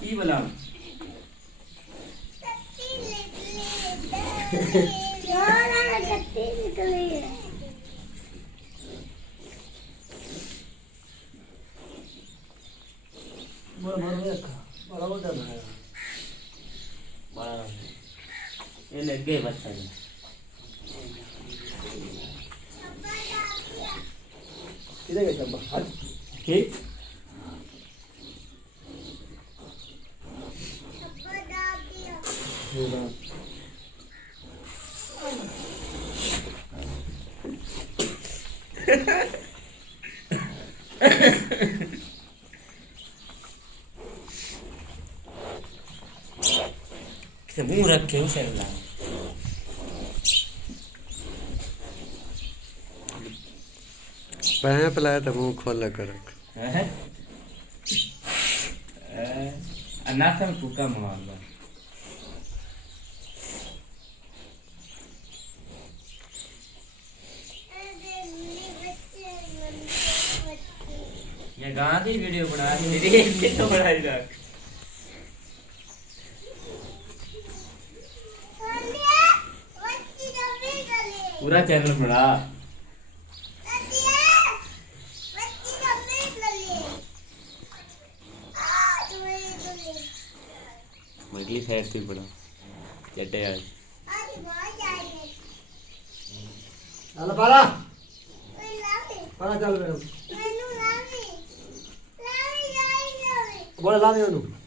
की बोला ये लग गए बच्चा किधर गया चंपा हाथ ठीक मुंह रखे उसे ला पैर पलाया तो मुंह खोल कर रख अनाथ में फूका मारना ये गांधी वीडियो बना मेरी एक तो बनाई रख पूरा चैनल बना मगली साइड से बना चटे यार चल पारा पारा चल मेरे बोले ला नहीं